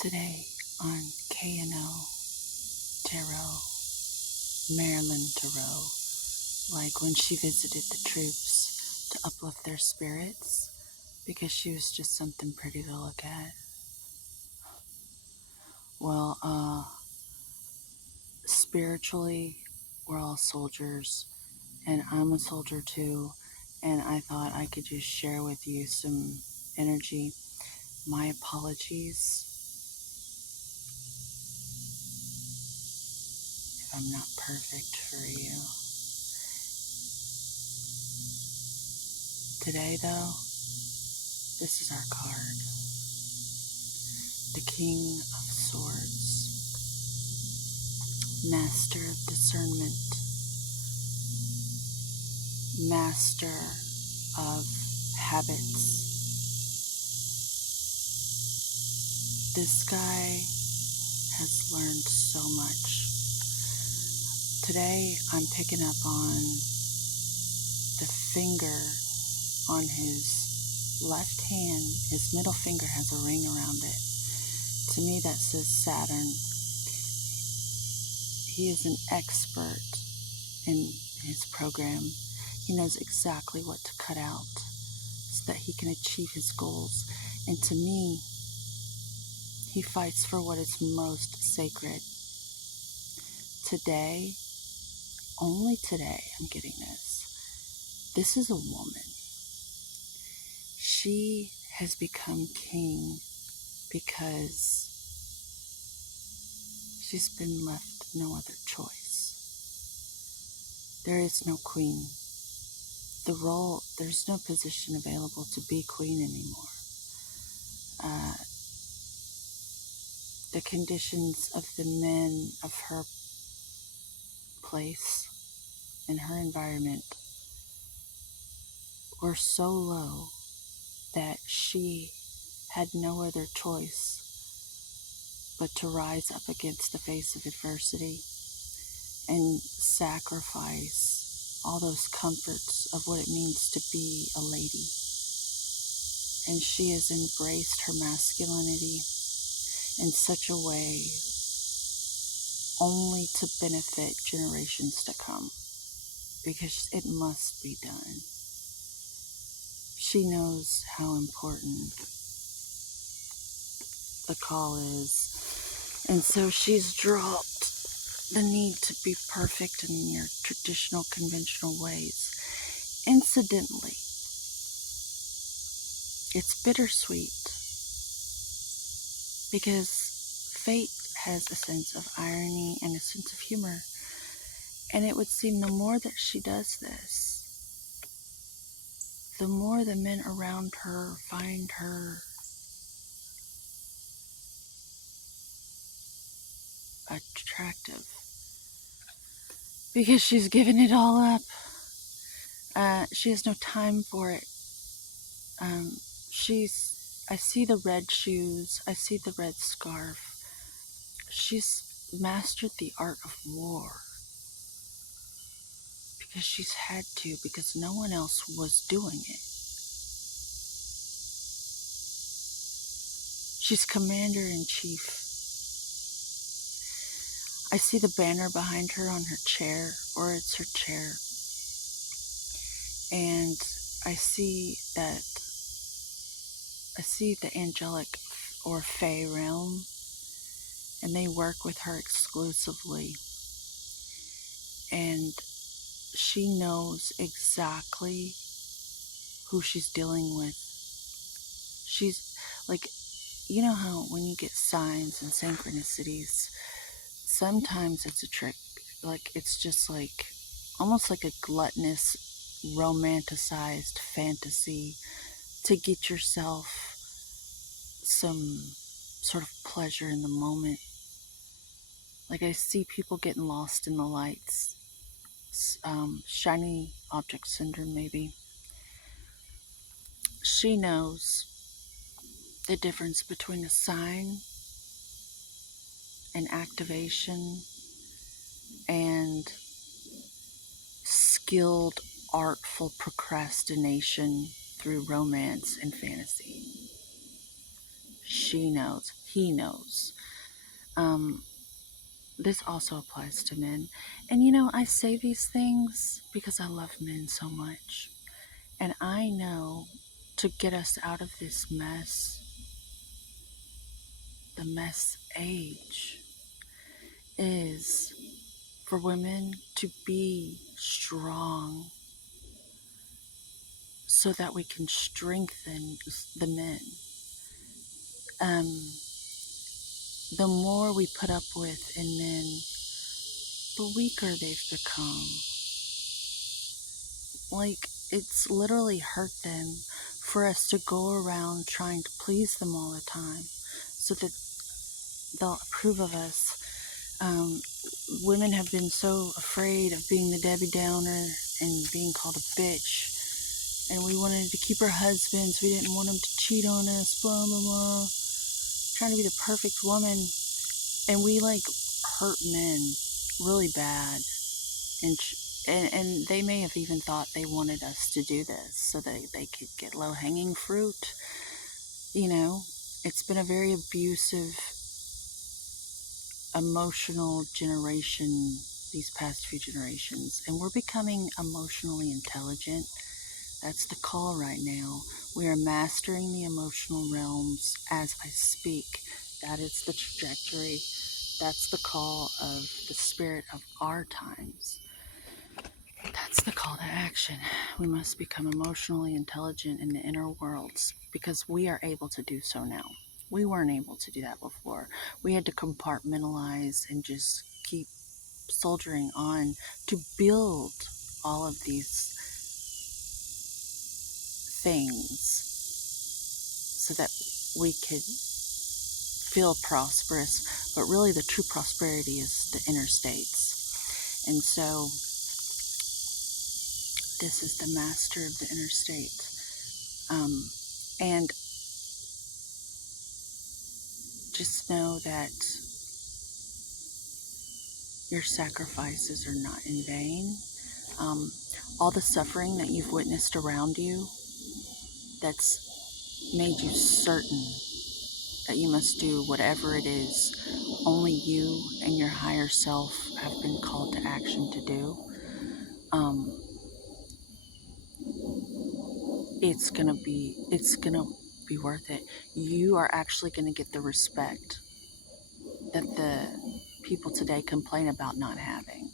Today on K&O Tarot, Marilyn Tarot, like when she visited the troops to uplift their spirits because she was just something pretty to look at. Well, spiritually, we're all soldiers, and I'm a soldier too, and I thought I could just share with you some energy. My apologies if I'm not perfect for you. Today, though, this is our card. The King of Swords. Master of Discernment. Master of Habits. This guy has learned so much. Today, I'm picking up on the finger on his left hand. His middle finger has a ring around it. To me, that says Saturn. He is an expert in his program. He knows exactly what to cut out so that he can achieve his goals. And to me, he fights for what is most sacred. Today, only today, I'm getting this. This is a woman. She has become king because she's been left no other choice. There is no queen. There's no position available to be queen anymore. The conditions of the men of her place in her environment were so low that she had no other choice but to rise up against the face of adversity and sacrifice all those comforts of what it means to be a lady. And she has embraced her masculinity in such a way only to benefit generations to come, because it must be done. She knows how important the call is, and so she's dropped the need to be perfect in your traditional, conventional ways. Incidentally, it's bittersweet because fate has a sense of irony and a sense of humor, and it would seem the more that she does this, the more the men around her find her attractive, because she's given it all up. She has no time for it. I see the red shoes, I see the red scarf. She's mastered the art of war because she's had to, because no one else was doing it. She's commander-in-chief. I see the banner behind her on her chair, or it's her chair. And I see the angelic or fae realm, and they work with her exclusively. And she knows exactly who she's dealing with. She's like, you know how when you get signs and synchronicities, sometimes it's a trick. Like, it's just like, almost like a gluttonous, romanticized fantasy to get yourself some sort of pleasure in the moment. Like, I see people getting lost in the lights. Shiny object syndrome, maybe. She knows the difference between a sign, an activation, and skilled, artful procrastination through romance and fantasy. She knows. He knows. This also applies to men. And I say these things because I love men so much. And I know to get us out of this mess, the mess age, is for women to be strong so that we can strengthen the men. The more we put up with in men, the weaker they've become. Like, it's literally hurt them for us to go around trying to please them all the time so that they'll approve of us. Women have been so afraid of being the Debbie Downer and being called a bitch. And we wanted to keep our husbands. We didn't want them to cheat on us, blah, blah, blah. Trying to be the perfect woman. And we, hurt men really bad. And they may have even thought they wanted us to do this so that they could get low-hanging fruit. It's been a very abusive, emotional generation these past few generations. And we're becoming emotionally intelligent. That's the call right now. We are mastering the emotional realms as I speak. That is the trajectory. That's the call of the spirit of our times. That's the call to action. We must become emotionally intelligent in the inner worlds because we are able to do so now. We weren't able to do that before. We had to compartmentalize and just keep soldiering on to build all of these things so that we could feel prosperous. But really the true prosperity is the inner states. And so this is the master of the inner state. And just know that your sacrifices are not in vain. All the suffering that you've witnessed around you, that's made you certain that you must do whatever it is only you and your higher self have been called to action to do. It's gonna be worth it. You are actually gonna get the respect that the people today complain about not having.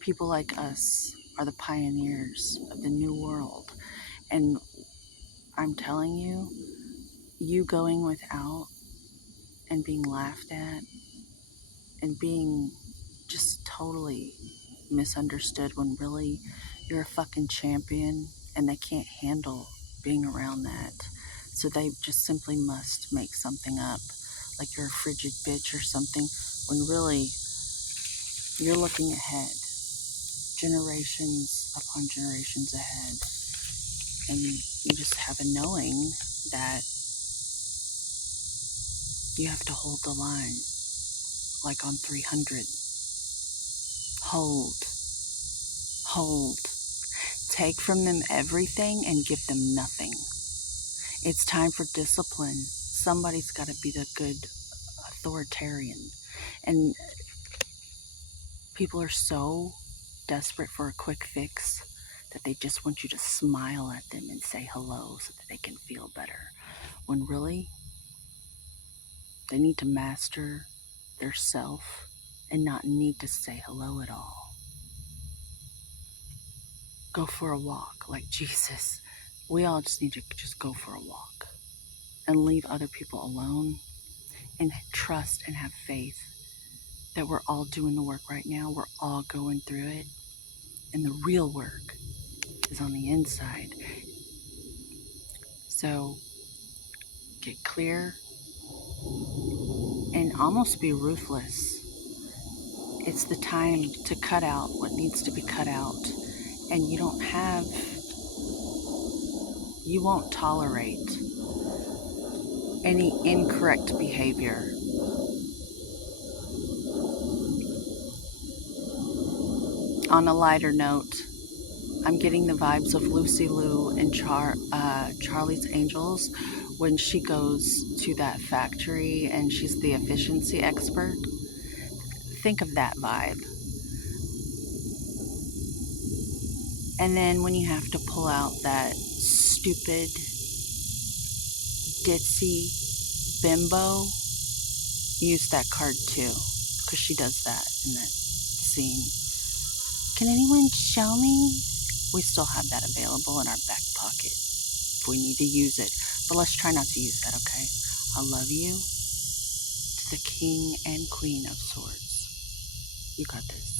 People like us are the pioneers of the new world. And I'm telling you, you going without and being laughed at and being just totally misunderstood when really you're a fucking champion, and they can't handle being around that. So they just simply must make something up, like you're a frigid bitch or something, when really you're looking ahead, generations upon generations ahead. And you just have a knowing that you have to hold the line, like on 300. Hold. Take from them everything and give them nothing. It's time for discipline. Somebody's got to be the good authoritarian. And people are so desperate for a quick fix that they just want you to smile at them and say hello so that they can feel better. When really, they need to master their self and not need to say hello at all. Go for a walk like Jesus. We all just need to just go for a walk and leave other people alone and trust and have faith that we're all doing the work right now. We're all going through it. And the real work is on the inside. So get clear and almost be ruthless. It's the time to cut out what needs to be cut out. And you won't tolerate any incorrect behavior. On a lighter note, I'm getting the vibes of Lucy Liu and Charlie's Angels, when she goes to that factory and she's the efficiency expert. Think of that vibe. And then when you have to pull out that stupid, ditzy bimbo, use that card too, because she does that in that scene. Can anyone show me? We still have that available in our back pocket if we need to use it. But let's try not to use that, okay? I love you to the King and Queen of Swords. You got this.